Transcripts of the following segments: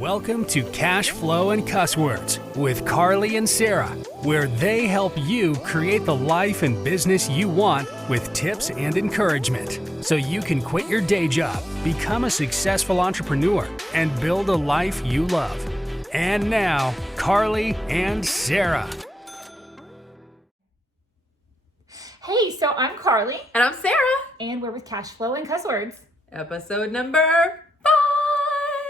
Welcome to Cash Flow and Cuss Words with Carlie and Sarah, where they help you create the life and business you want with tips and encouragement so you can quit your day job, become a successful entrepreneur, and build a life you love. And now, Carlie and Sarah. Hey, so I'm Carlie. And I'm Sarah. And we're with Cash Flow and Cuss Words. Episode number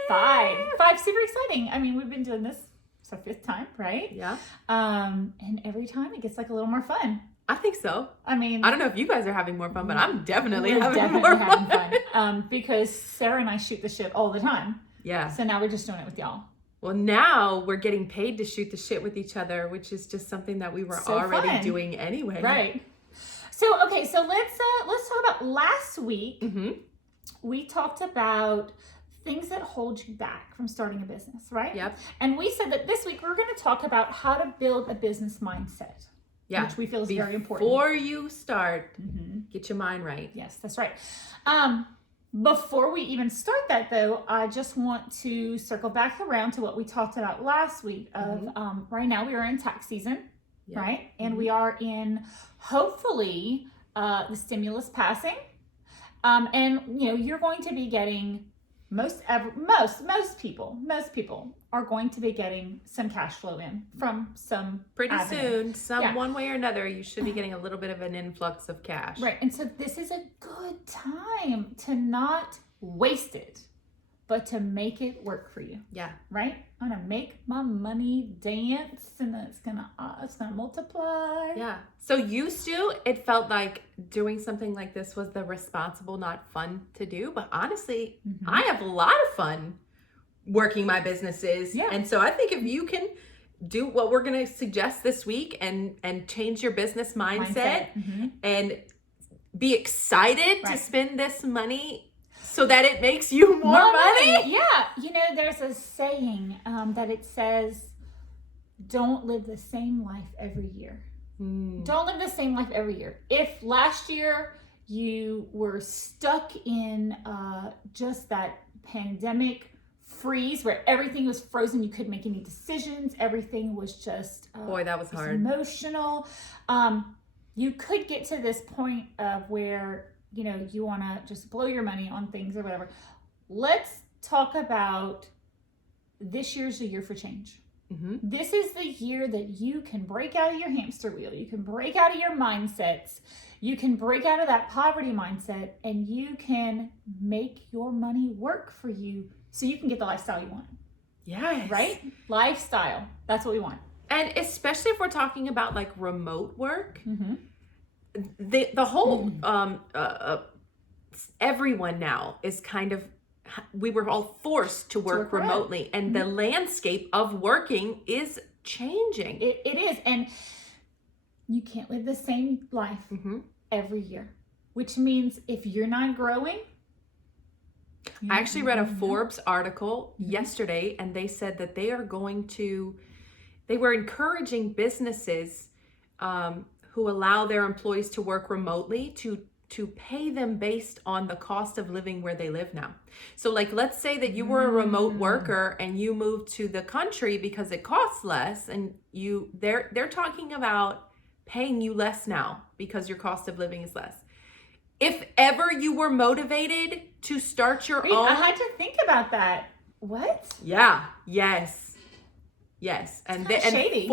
5. 5, super exciting. I mean, we've been doing this, it's our 5th time, right? Yeah. And every time it gets like a little more fun. I think so. I mean, I don't know if you guys are having more fun, but I'm definitely we're having definitely more having fun. fun. Because Sarah and I shoot the shit all the time. Yeah. So now we're just doing it with y'all. Well, now we're getting paid to shoot the shit with each other, which is just something that we were So already fun. doing anyway. Right. So, okay, so let's talk about last week. Mm-hmm. We talked about things that hold you back from starting a business, right? Yep. And we said that this week we're going to talk about how to build a business mindset, Yeah. which we feel is very important. Before you start, Mm-hmm. get your mind right. Yes, that's right. Before we even start that, though, I just want to circle back around to what we talked about last week. Right now we are in tax season, Yep. right? And Mhm. we are in, hopefully, the stimulus passing. And you know, you're going to be getting most people are going to be getting some cash flow in from some Pretty avenue. soon, Yeah. one way or another, you should be getting a little bit of an influx of cash. Right. And so this is a good time to not waste it, but to make it work for you. Yeah. Right? I'm gonna make my money dance, and then it's gonna multiply. Yeah. So used to, it felt like doing something like this was the responsible, not fun to do. But honestly, Mhm. I have a lot of fun working my businesses. Yeah. And so I think if you can do what we're going to suggest this week and change your business mindset. Mhm. And be excited to Right. spend this money so that it makes you more money. Yeah. You know, there's a saying that it says, don't live the same life every year. Don't live the same life every year. If last year you were stuck in just that pandemic freeze where everything was frozen, you couldn't make any decisions, everything was just Boy, that was hard. emotional. You could get to this point of where, you know, you want to just blow your money on things or whatever. Let's talk about this year's the year for change. Mm-hmm. This is the year that you can break out of your hamster wheel. You can break out of your mindsets. You can break out of that poverty mindset, and you can make your money work for you so you can get the lifestyle you want. Yes. Right? Lifestyle. That's what we want. And especially if we're talking about like remote work, Mm-hmm. the whole everyone now is kind of, we were all forced to work work remote. remotely, and the landscape of working is changing. It is. And you can't live the same life Mm-hmm. every year, which means if you're not growing, I actually read a Mhm. Forbes article Mhm. yesterday, and they said that they were encouraging businesses who allow their employees to work remotely to pay them based on the cost of living where they live now. So like, let's say that you were a remote worker and you moved to the country because it costs less, and they're talking about paying you less now because your cost of living is less. If ever you were motivated to start your Wait, own. I had to think about that. What? Yeah. Yes. And kinda shady.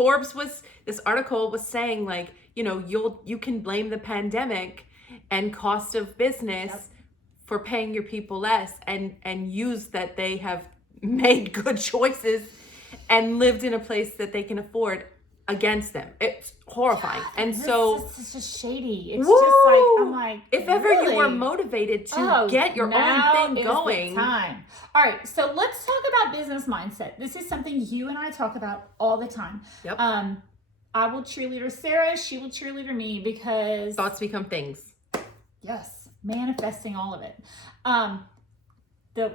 This article was saying, like, you know, you can blame the pandemic and cost of business Yep. for paying your people less, and use that they have made good choices and lived in a place that they can afford against them. It's horrifying. And so It's just shady. It's just like, I'm like, if ever really? you were motivated to get your now own thing is going. the time. All right, so let's talk about business mindset. This is something you and I talk about all the time. Yep. I will cheerleader Sarah, she will cheerleader me, because Thoughts become things. yes, manifesting all of it.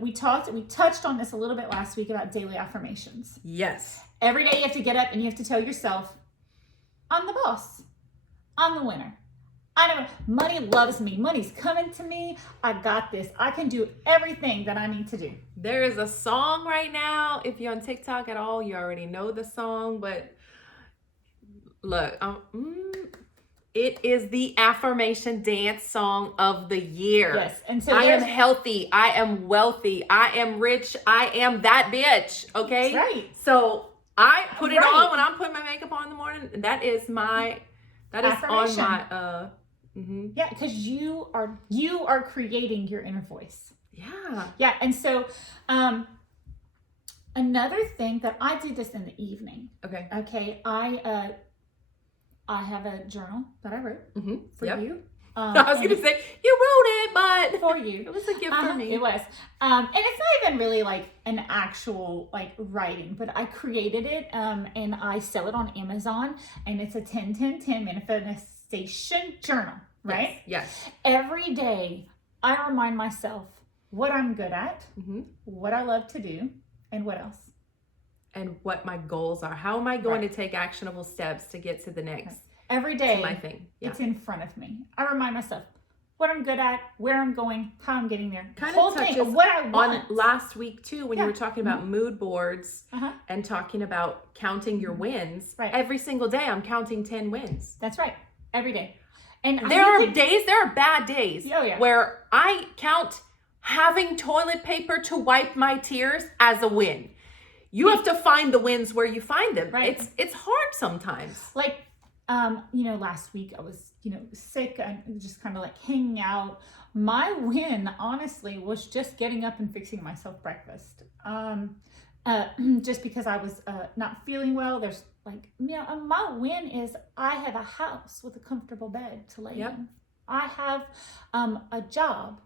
We touched on this a little bit last week about daily affirmations. Yes. Every day you have to get up and you have to tell yourself, I'm the boss. I'm the winner. I know money loves me. Money's coming to me. I got this. I can do everything that I need to do. There is a song right now. If you're on TikTok at all, you already know the song, but look, it is the affirmation dance song of the year. Yes. And so I am healthy. I am wealthy. I am rich. I am that bitch. Okay. That's right. So I put it on when I'm putting my makeup on in the morning. That is on my, yeah, because you are creating your inner voice. Yeah. Yeah. And so, another thing that I do this in the evening. Okay. Okay. I have a journal that I wrote for you. I was going to say, you wrote it, but for you. It was a gift for me. It was. And it's not even really like an actual like writing, but I created it and I sell it on Amazon, and it's a 10-10-10 manifestation journal, right? Yes. Every day I remind myself what I'm good at, what I love to do, and what else. And what my goals are. How am I going to take actionable steps to get to the next? Every day, my thing. Yeah. It's in front of me. I remind myself what I'm good at, where I'm going, how I'm getting there. Kind whole of thing touches of what I want. On last week too, when you were talking about mood boards and talking about counting your wins. Right. Every single day, I'm counting 10 wins. That's right. Every day. And there are bad days yeah. where I count having toilet paper to wipe my tears as a win. You have to find the wins where you find them. Right. It's hard sometimes. Like, last week I was, sick and just kind of like hanging out. My win, honestly, was just getting up and fixing myself breakfast. Just because I was not feeling well. There's like, my win is I have a house with a comfortable bed to lay in. I have a job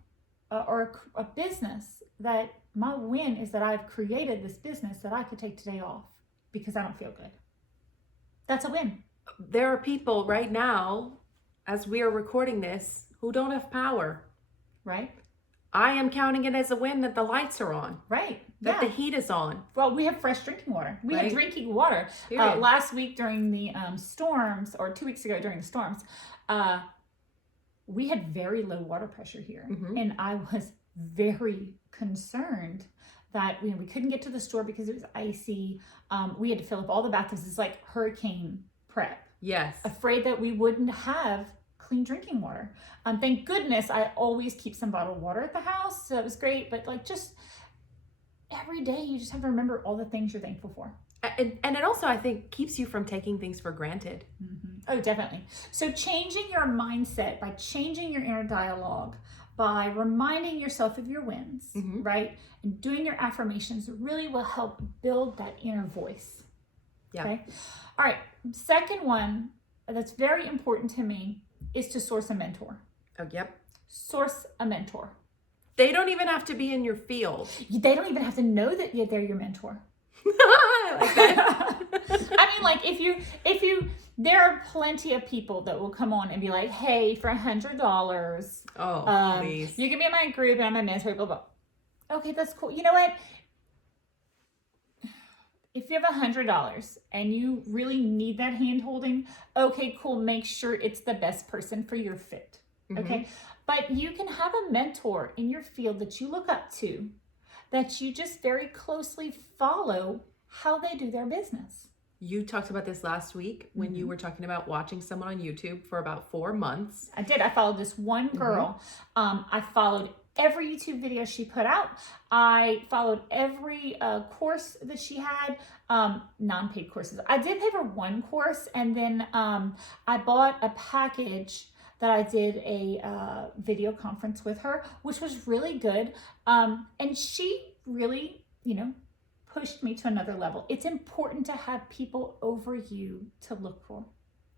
or a business that my win is that I've created this business that I could take today off because I don't feel good. That's a win. There are people right now, as we are recording this, who don't have power. Right. I am counting it as a win that the lights are on. Right. That the heat is on. Well, we have fresh drinking water. We have drinking water. Last week during the storms, or 2 weeks ago during the storms, we had very low water pressure here. And I was very concerned that we couldn't get to the store because it was icy. We had to fill up all the bathtubs. It's like hurricane prep. Yes. Afraid that we wouldn't have clean drinking water. Thank goodness I always keep some bottled water at the house, so that was great. But like, just every day you just have to remember all the things you're thankful for. And it also, I think, keeps you from taking things for granted. Oh, definitely. So changing your mindset by changing your inner dialogue, by reminding yourself of your wins, right? And doing your affirmations really will help build that inner voice. Yeah. Okay. All right. Second one that's very important to me is to source a mentor. Oh, yep. Source a mentor. They don't even have to be in your field. They don't even have to know that they're your mentor. I like that. I mean, like if you, there are plenty of people that will come on and be like, hey, for $100, please, you can be in my group and I'm a mentor, blah, blah. Okay, that's cool. You know what? If you have $100 and you really need that hand holding, okay, cool. Make sure it's the best person for your fit. Okay. But you can have a mentor in your field that you look up to, that you just very closely follow how they do their business. You talked about this last week when you were talking about watching someone on YouTube for about 4 months. I did. I followed this one girl. I followed every YouTube video she put out. I followed every course that she had, non-paid courses. I did pay for one course, and then I bought a package that I did a video conference with her, which was really good. And she really, pushed me to another level. It's important to have people over you to look for.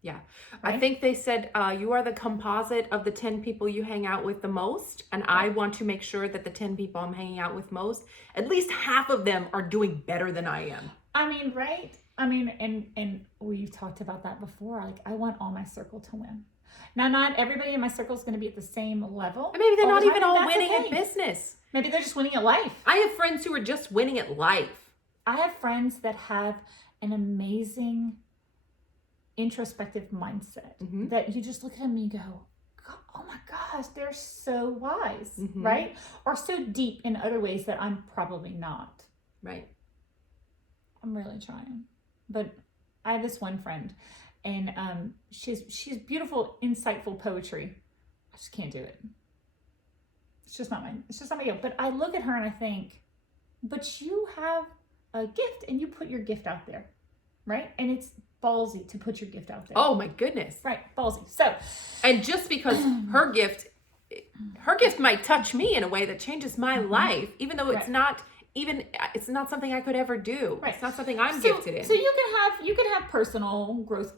Yeah. Right? I think they said you are the composite of the 10 people you hang out with the most. And I want to make sure that the 10 people I'm hanging out with most, at least half of them are doing better than I am. I mean, right? I mean, and we've talked about that before. Like, I want all my circle to win. Now, not everybody in my circle is going to be at the same level. And maybe they're not even all winning at business. Maybe they're just winning at life. I have friends who are just winning at life. I have friends that have an amazing introspective mindset that you just look at them and you go, oh my gosh, they're so wise, Mm-hmm. right? Or so deep in other ways that I'm probably not. Right. I'm really trying. But I have this one friend, and she's beautiful, insightful poetry. I just can't do it. It's just not my deal. But I look at her and I think, but you have a gift and you put your gift out there, right? And it's ballsy to put your gift out there. Oh my goodness. Right, ballsy. So, and just because her gift might touch me in a way that changes my life, even though it's not something I could ever do. Right. It's not something I'm gifted in. So you can have personal growth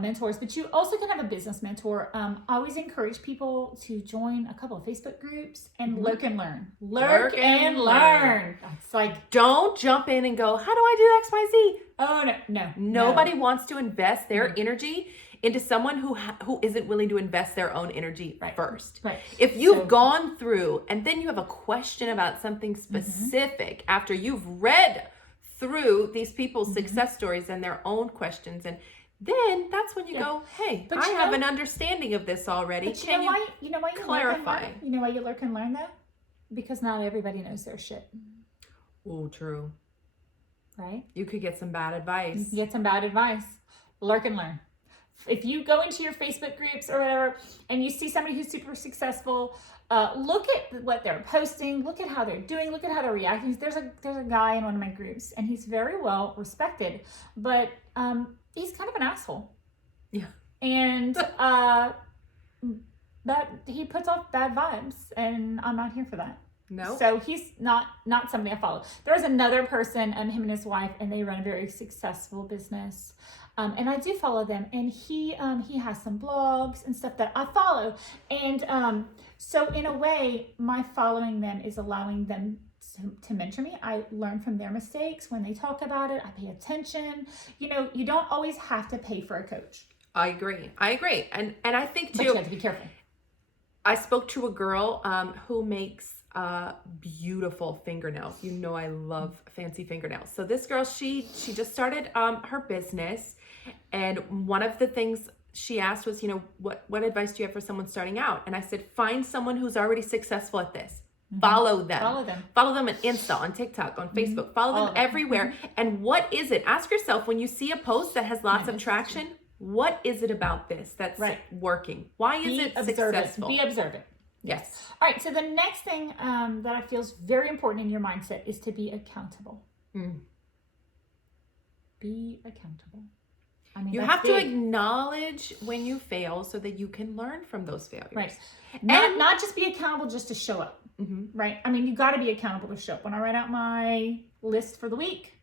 mentors, but you also can have a business mentor. I always encourage people to join a couple of Facebook groups and lurk and learn. Lurk and learn. It's like, don't jump in and go, how do I do X, Y, Z? Oh no. Nobody wants to invest their energy into someone who isn't willing to invest their own energy first. Right. If you've gone through and then you have a question about something specific after you've read through these people's success stories and their own questions, and then that's when you go, hey, I have an understanding of this already. But Can you know why you clarify? You know why you lurk and learn though? Because not everybody knows their shit. Oh, true. Right? You could get some bad advice. Get some bad advice. Lurk and learn. If you go into your Facebook groups or whatever and you see somebody who's super successful, look at what they're posting, look at how they're doing, look at how they're reacting. There's a guy in one of my groups and he's very well respected, but he's kind of an asshole. Yeah. And that he puts off bad vibes, and I'm not here for that. No. So he's not somebody I follow. There's another person, him and his wife, and they run a very successful business. And I do follow them, and he has some blogs and stuff that I follow. And so in a way, my following them is allowing them to mentor me. I learn from their mistakes when they talk about it. I pay attention. You know, you don't always have to pay for a coach. I agree. And I think too, but you have to be careful. I spoke to a girl who makes beautiful fingernails. You know, I love fancy fingernails. So this girl, she just started her business, and one of the things she asked was, you know, what advice do you have for someone starting out? And I said, find someone who's already successful at this. Follow them on Insta, on TikTok, on Facebook. Follow them everywhere. And what is it? Ask yourself, when you see a post that has lots of traction, what is it about this that's working? Why is it successful? Be observant. Yes. All right. So the next thing that I feel is very important in your mindset is to be accountable. Be accountable. I mean, you have to acknowledge when you fail so that you can learn from those failures. Right. Not just be accountable just to show up. Right. I mean, you got to be accountable to show up. When I write out my list for the week,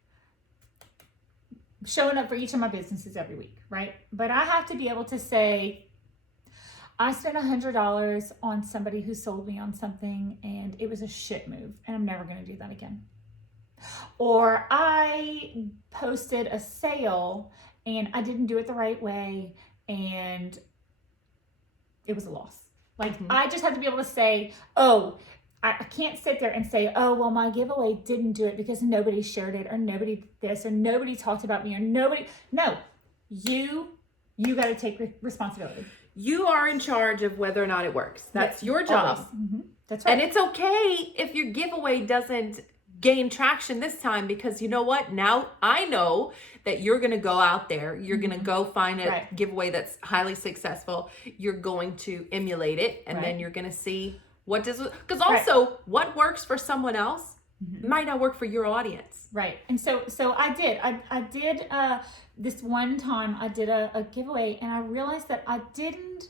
showing up for each of my businesses every week, right? But I have to be able to say, I spent $100 on somebody who sold me on something and it was a shit move and I'm never going to do that again. Or I posted a sale and I didn't do it the right way and it was a loss. Like I just have to be able to say, oh, I can't sit there and say, oh, well, my giveaway didn't do it because nobody shared it or nobody did this or nobody talked about me or nobody. No, you got to take responsibility. You are in charge of whether or not it works. That's your job. That's right. And it's okay if your giveaway doesn't gain traction this time, because you know what? Now I know that you're going to go out there. You're going to go find a giveaway that's highly successful. You're going to emulate it. And then you're going to see what does, because also what works for someone else might not work for your audience. Right. And so I did this one time I did a giveaway and I realized that I didn't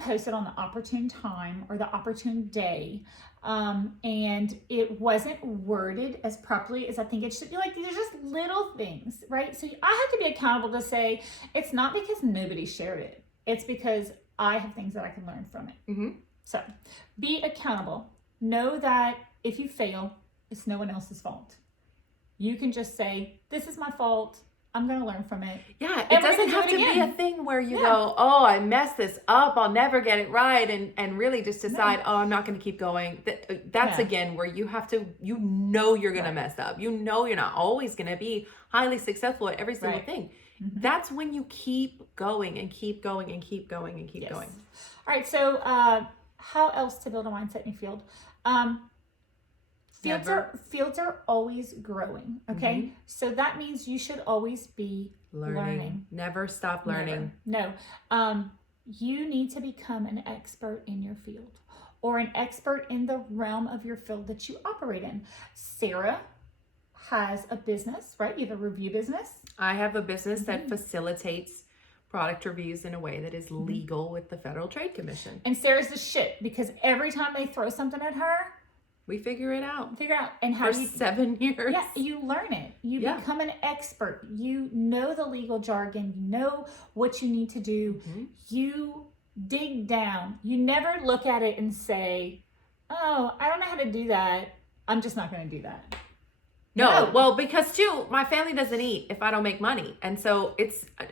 post it on the opportune time or the opportune day. And it wasn't worded as properly as I think it should be. Like, these are just little things, right? So I have to be accountable to say, it's not because nobody shared it. It's because I have things that I can learn from it. So be accountable. Know that if you fail, it's no one else's fault. You can just say, this is my fault. I'm going to learn from it. Yeah, it And we're doesn't gonna have do to it be a again. thing where you Yeah. go, oh, I messed this up, I'll never get it right, and really just decide, oh, I'm not going to keep going. That's Yeah. again where you have to, you know you're going to Right. mess up. You know you're not always going to be highly successful at every single Right. thing. Mhm. That's when you keep going and keep going and keep going and keep Yes. going. All right. So, how else to build a mindset in your field? Fields are always growing. Okay. Mhm. So that means you should always be learning. Never stop learning. Never. No. You need to become an expert in your field or an expert in the realm of your field that you operate in. Sarah has a business, right? You have a review business. I have a business that facilitates product reviews in a way that is legal with the Federal Trade Commission. And Sarah's the shit because every time they throw something at her, We figure it out. figure out and how For you 7 years. Yeah, you learn it. You Yeah. become an expert. You know the legal jargon. You know what you need to do. Mhm. You dig down. You never look at it and say, oh, I don't know how to do that. I'm just not going to do that. No, No. well, because too, my family doesn't eat if I don't make money. And so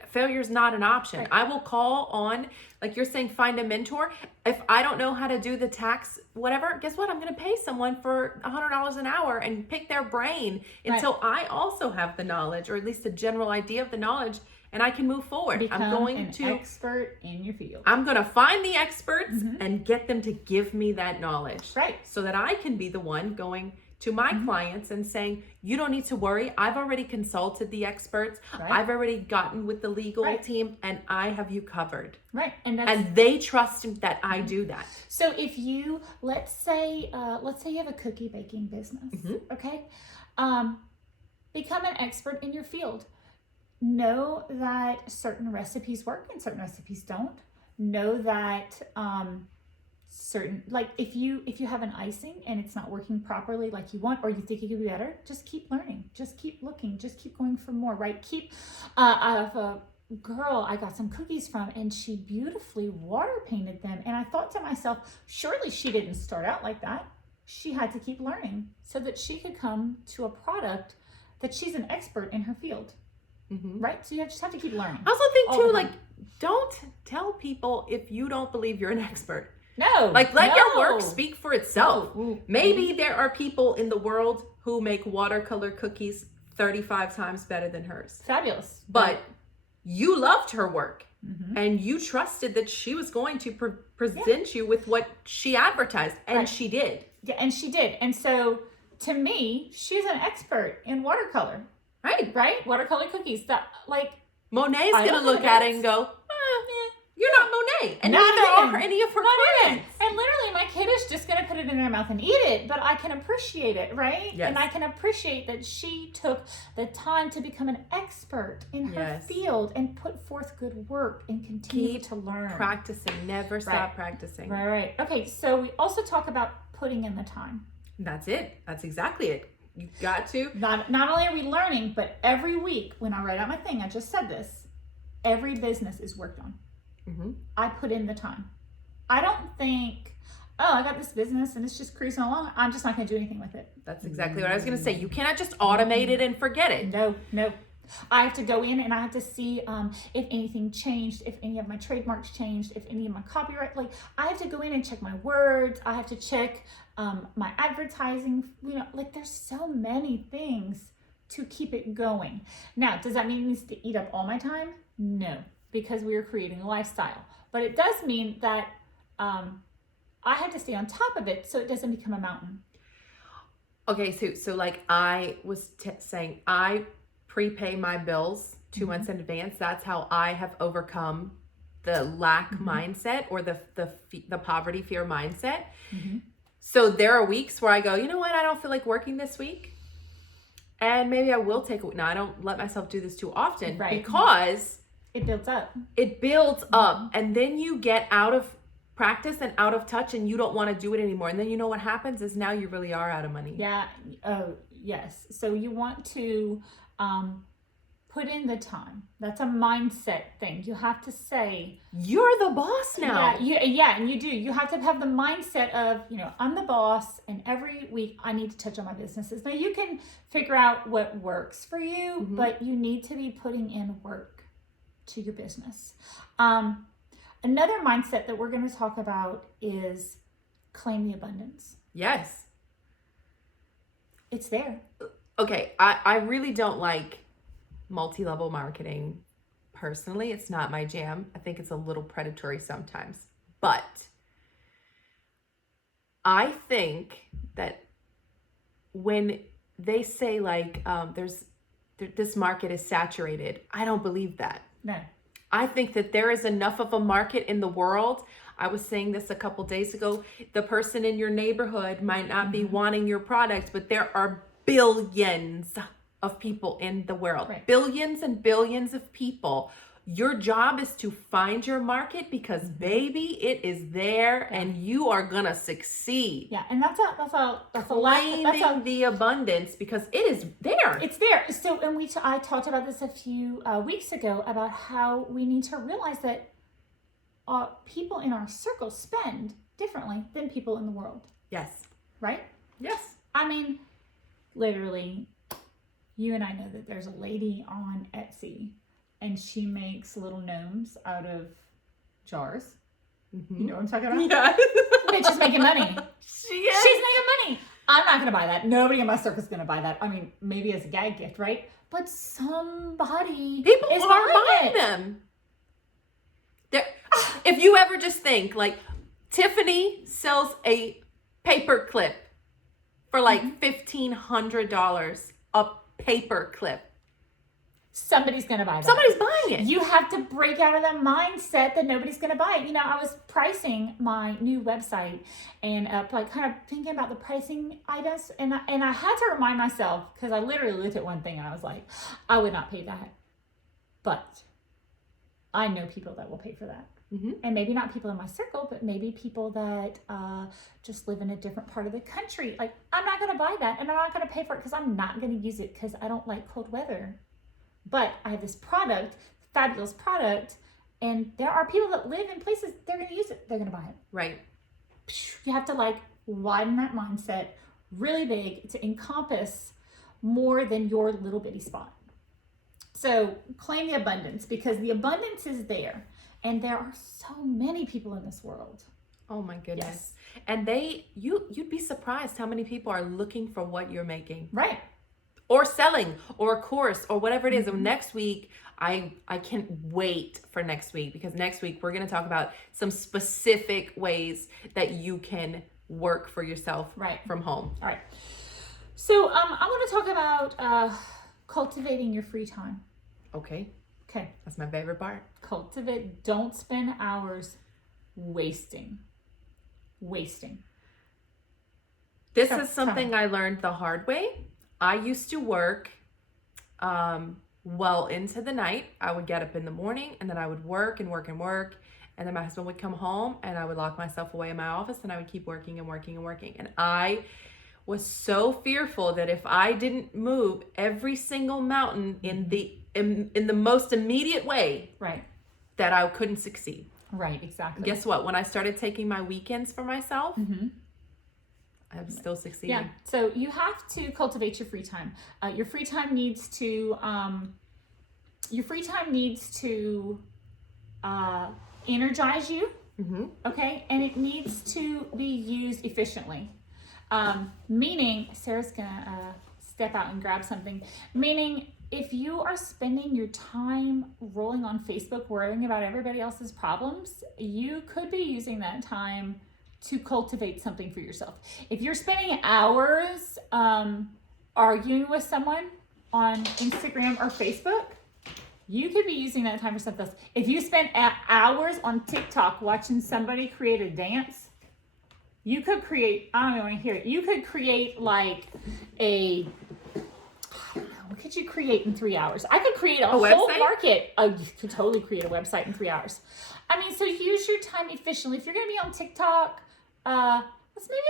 failure's not an option. Right. I will call on, like you're saying, find a mentor. If I don't know how to do the tax, whatever, guess what? I'm going to pay someone for $100 an hour and pick their brain until I also have the knowledge, or at least a general idea of the knowledge, and I can move forward. Become I'm going an to expert in your field. I'm going to find the experts and get them to give me that knowledge. Right. So that I can be the one going to my clients and saying, you don't need to worry. I've already consulted the experts. Right. I've already gotten with the legal Right. team, and I have you covered. Right. And they trust that I do that. so if you, let's say you have a cookie baking business, okay? Become an expert in your field. Know that certain recipes work and certain recipes don't. Know that certain, like if you have an icing and it's not working properly like you want, or you think it could be better, just keep learning, just keep looking, just keep going for more, right? I have a girl I got some cookies from, and she beautifully water painted them, and I thought to myself, surely she didn't start out like that. She had to keep learning so that she could come to a product that she's an expert in her field. Right? So you just have to keep learning. I also think all too, the like, time. don't tell people if you don't believe you're an expert. No. Like, let your work no. speak for itself. Ooh. Maybe there are people in the world who make watercolor cookies 35 times better than hers. Fabulous. But you loved her work and you trusted that she was going to present you with what she advertised, and Right. she did. Yeah, and she did. And so to me, she's an expert in watercolor, right? Watercolor cookies. That, like, Monet's I going to don't look know at that. it and go, you're not Monet. And Not neither even. are any of her Not even. clients. And literally, my kid is just going to put it in their mouth and eat it, but I can appreciate it, right? Yes. And I can appreciate that she took the time to become an expert in her Yes. field and put forth good work and continue Keep to learn. Practicing. Never stop Right. practicing. Right. Okay, so we also talk about putting in the time. That's it. That's exactly it. You got to. Not only are we learning, but every week when I write out my thing, I just said this, every business is worked on. I put in the time. I don't think, oh, I got this business and it's just cruising along, I'm just not going to do anything with it. That's exactly what I was going to say. You cannot just automate it and forget it. No. I have to go in and I have to see if anything changed, if any of my trademarks changed, if any of my copyright, like I have to go in and check my words. I have to check my advertising, like there's so many things to keep it going. Now, does that mean it needs to eat up all my time? No, because we are creating a lifestyle. But it does mean that I have to stay on top of it so it doesn't become a mountain. Okay, so like I was saying, I prepay my bills 2 months in advance. That's how I have overcome the lack mindset, or the poverty fear mindset. So there are weeks where I go, you know what? I don't feel like working this week, and maybe I will take a week. Now, I don't let myself do this too often, Right. because It builds up. it builds up, and then you get out of practice and out of touch, and you don't want to do it anymore. And then you know what happens is now you really are out of money. Yeah. Oh, yes. So you want to put in the time. That's a mindset thing. You have to say, you're the boss now. Yeah, and you do. You have to have the mindset of, I'm the boss, and every week I need to touch on my businesses. Now, you can figure out what works for you, but you need to be putting in work to your business. Another mindset that we're going to talk about is claim the abundance. Yes. It's there. Okay, I really don't like multi-level marketing. Personally, it's not my jam. I think it's a little predatory sometimes. But I think that when they say this market is saturated, I don't believe that. No. I think that there is enough of a market in the world. I was saying this a couple days ago. The person in your neighborhood might not be wanting your product, but there are billions of people in the world. Right. Billions and billions of people. Your job is to find your market because baby, it is there and you are gonna succeed. Yeah, and that's claiming the abundance because it is there. It's there. So, and I talked about this a few weeks ago about how we need to realize that people in our circle spend differently than people in the world. Yes. Right? Yes. I mean, literally, you and I know that there's a lady on Etsy and she makes little gnomes out of jars. You know what I'm talking about? Yeah. Bitch is making money. She is. She's making money. I'm not going to buy that. Nobody in my circle is going to buy that. I mean, maybe as a gag gift, right? But somebody People is are buying buying them. If you ever just think, Tiffany sells a paper clip for $1,500, a paper clip. Somebody's going to buy that. Somebody's buying it. You have to break out of the mindset that nobody's going to buy it. I was pricing my new website and kind of thinking about the pricing items. And I had to remind myself, because I literally looked at one thing and I was like, I would not pay that. But I know people that will pay for that. And maybe not people in my circle, but maybe people that just live in a different part of the country. I'm not going to buy that and I'm not going to pay for it because I'm not going to use it because I don't like cold weather. But I have this product, fabulous product, and there are people that live in places, they're going to use it, they're going to buy it. Right. You have to widen that mindset really big to encompass more than your little bitty spot. So claim the abundance because the abundance is there. And there are so many people in this world. Oh my goodness. Yes. And you'd be surprised how many people are looking for what you're making. Right. Or selling, or a course, or whatever it is. And next week, I can't wait for next week because next week we're going to talk about some specific ways that you can work for yourself from home. All right. So I want to talk about cultivating your free time. Okay. Okay. That's my favorite part. Cultivate. Don't spend hours wasting. This is something I learned the hard way. I used to work well into the night. I would get up in the morning and then I would work. And then my husband would come home and I would lock myself away in my office and I would keep working. And I was so fearful that if I didn't move every single mountain in the most immediate way, that I couldn't succeed. Right, exactly. Guess what? When I started taking my weekends for myself, I'm still succeeding. Yeah. So you have to cultivate your free time. Your free time needs to energize you. Okay, and it needs to be used efficiently. Meaning, Sarah's gonna step out and grab something. Meaning, if you are spending your time rolling on Facebook worrying about everybody else's problems, you could be using that time to cultivate something for yourself. If you're spending hours arguing with someone on Instagram or Facebook, you could be using that time for something else. If you spend hours on TikTok watching somebody create a dance, you could create, I don't even want to hear it. You could create what could you create in 3 hours? I could create a whole website? market. You could totally create a website in 3 hours. I mean, so use your time efficiently. If you're going to be on TikTok, let's maybe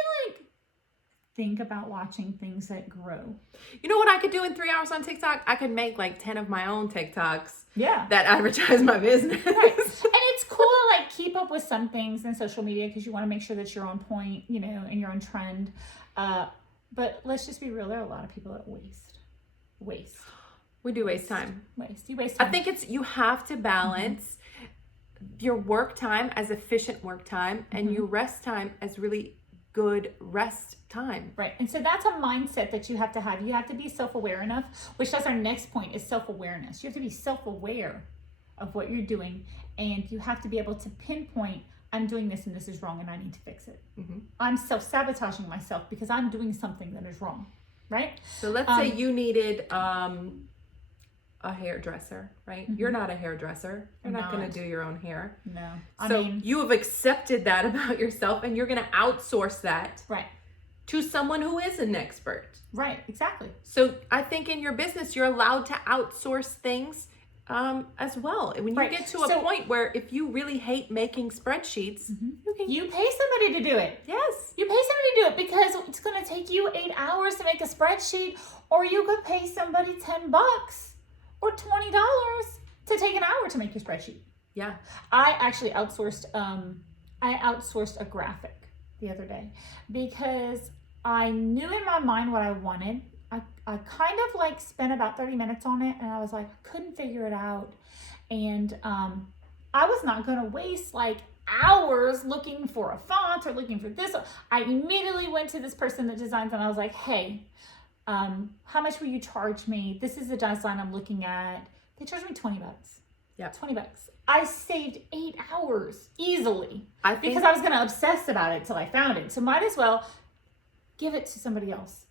think about watching things that grow. You know what I could do in 3 hours on TikTok? I could make like 10 of my own TikToks. Yeah. That advertise my business. Right. And it's cool to like keep up with some things in social media because you want to make sure that you're on point, you know, and you're on trend. But let's just be real. There are a lot of people that waste. We do waste time. You waste time. I think you have to balance your work time as efficient work time and your rest time as really good rest time. Right. And so that's a mindset that you have to have. You have to be self-aware enough, which that's our next point, is self-awareness. You have to be self-aware of what you're doing, and you have to be able to pinpoint, I'm doing this and this is wrong and I need to fix it. I'm self-sabotaging myself because I'm doing something that is wrong. Right? So let's say you needed a hairdresser, right? You're not a hairdresser. You're not going to do your own hair. No. So you have accepted that about yourself, and you're going to outsource that to someone who is an expert. Right, exactly. So I think in your business, you're allowed to outsource things as well. And when you get to a point where if you really hate making spreadsheets, you pay somebody to do it. Yes. You pay somebody to do it because it's going to take you 8 hours to make a spreadsheet, or you could pay somebody $10 or $20 to take an hour to make your spreadsheet. Yeah. I actually outsourced a graphic the other day because I knew in my mind what I wanted. I kind of like spent about 30 minutes on it, and I was like, I couldn't figure it out. And I was not going to waste like hours looking for a font or looking for this. I immediately went to this person that designs, and I was like, hey, how much will you charge me? This is the design I'm looking at. They charged me $20. Yeah. $20. I saved 8 hours easily because I was going to obsess about it till I found it. So might as well give it to somebody else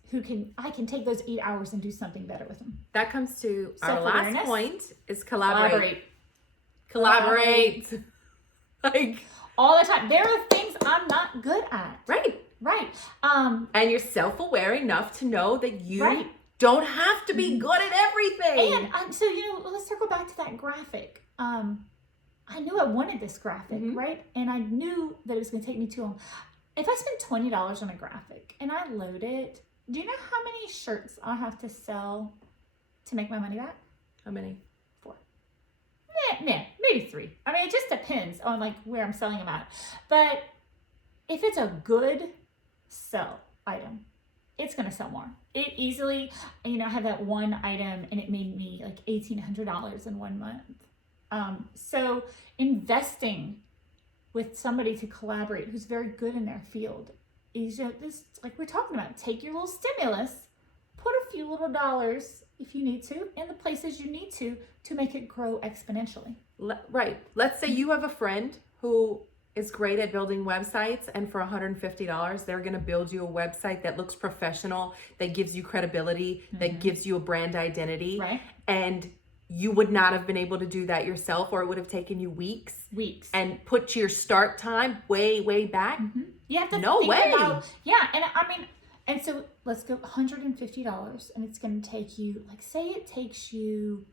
I can take those 8 hours and do something better with them. That comes to our last point is collaborate. Like all the time. There are things I'm not good at. Right. And you're self-aware enough to know that you don't have to be good at everything. And so, let's circle back to that graphic. I knew I wanted this graphic, right? And I knew that it was going to take me too long. If I spend $20 on a graphic and I load it, do you know how many shirts I have to sell to make my money back? How many? 4. Maybe 3. I mean, it just depends on like where I'm selling them at. But if it's a good sell item, it's going to sell more. It easily, I had that one item and it made me like $1,800 in 1 month. So investing with somebody to collaborate who's very good in their field is this, like we're talking about, take your little stimulus, put a few little dollars if you need to in the places you need to make it grow exponentially. Right. Let's say you have a friend who is great at building websites, and for $150, they're going to build you a website that looks professional, that gives you credibility, that gives you a brand identity. Right. And you would not have been able to do that yourself, or it would have taken you weeks. And put your start time way back. You have to no think way. About, and so let's go $150, and it's going to take you, like, say it takes you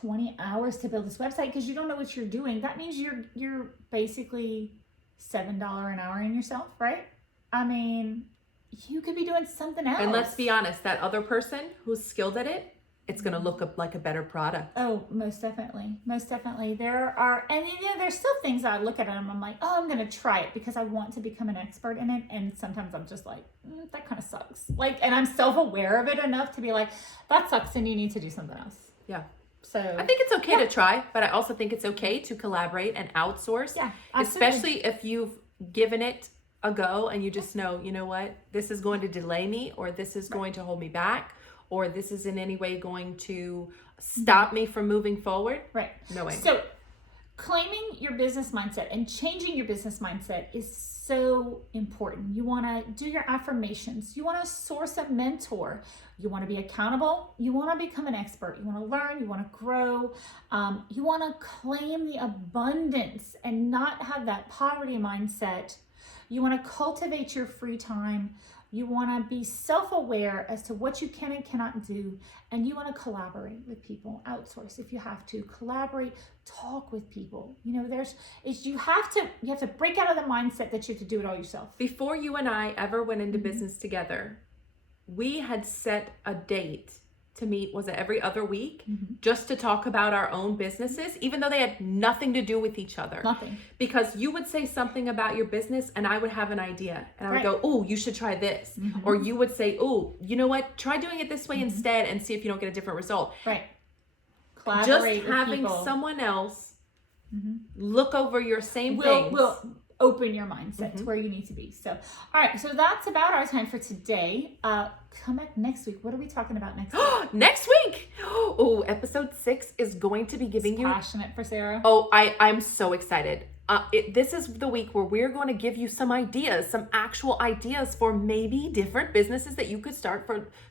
20 hours to build this website because you don't know what you're doing. That means you're basically $7 an hour in yourself, right? I mean, you could be doing something else. And let's be honest, that other person who's skilled at it, it's going to look up like a better product. Oh, most definitely. There are, and there's still things that I look at and I'm like, oh, I'm going to try it because I want to become an expert in it. And sometimes I'm just like, that kind of sucks. And I'm self-aware of it enough to be like, that sucks and you need to do something else. Yeah. So I think it's okay to try, but I also think it's okay to collaborate and outsource. Yeah, especially if you've given it a go and you just know, you know what, this is going to delay me, or this is going to hold me back, or this is in any way going to stop me from moving forward. Right. No way. So claiming your business mindset and changing your business mindset is so important. You want to do your affirmations. You want to source a mentor. You want to be accountable. You want to become an expert. You want to learn. You want to grow. You want to claim the abundance and not have that poverty mindset. You want to cultivate your free time. You want to be self-aware as to what you can and cannot do, and you want to collaborate with people. Outsource if you have to. Collaborate, talk with people. You know, you have to break out of the mindset that you have to do it all yourself. Before you and I ever went into business together, we had set a date to meet, was it every other week, just to talk about our own businesses, even though they had nothing to do with each other. Nothing. Because you would say something about your business and I would have an idea and I would go, oh, you should try this. Or you would say, oh, you know what, try doing it this way instead and see if you don't get a different result. Right. Just having someone else look over your same things will open your mindset to where you need to be. So, all right. So that's about our time for today. Come back next week. What are we talking about next week? Next week. Oh, episode 6 is going to be giving you passionate for Sarah. Oh, I'm so excited. This is the week where we're going to give you some ideas, some actual ideas for maybe different businesses that you could start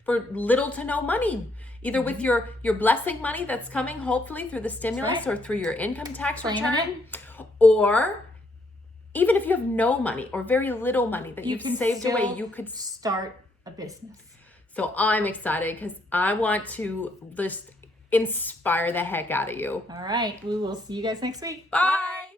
for little to no money. Either with your blessing money that's coming hopefully through the stimulus or through your income tax return, or even if you have no money or very little money that you've saved away, you could start a business. So I'm excited because I want to just inspire the heck out of you. All right. We will see you guys next week. Bye.